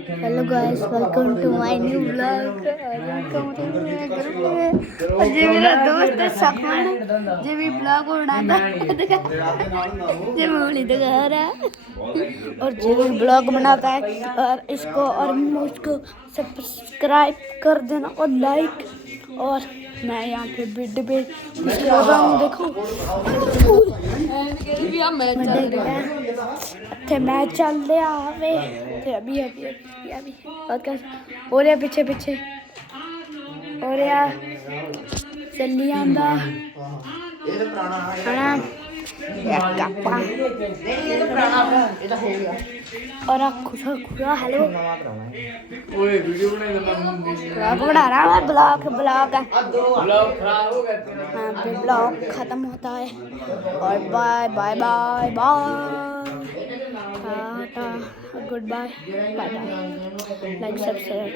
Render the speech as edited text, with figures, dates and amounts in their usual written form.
Hello guys, welcome to my new vlog. जे मेरा दोस्त है सखमन, जे भी ब्लॉग उड़ाता जे मोली दिखा रहा है और जे भी ब्लॉग बनाता है। और इसको और मुझको सब्सक्राइब कर देना और लाइक। और मैं यहाँ पे बेड पे कुछ कर रहा हूँ, देखो मैं चल रहा वे अभी अभी अभी अभी और या पीछे पीछे और या चली आंदा और खुशा खुशा हेलो ब्लॉग बना रहा हूँ। ब्लॉग ब्लॉग हाँ पे ब्लॉग खत्म होता है और bye bye bye bye tata good bye bye bye like subscribe.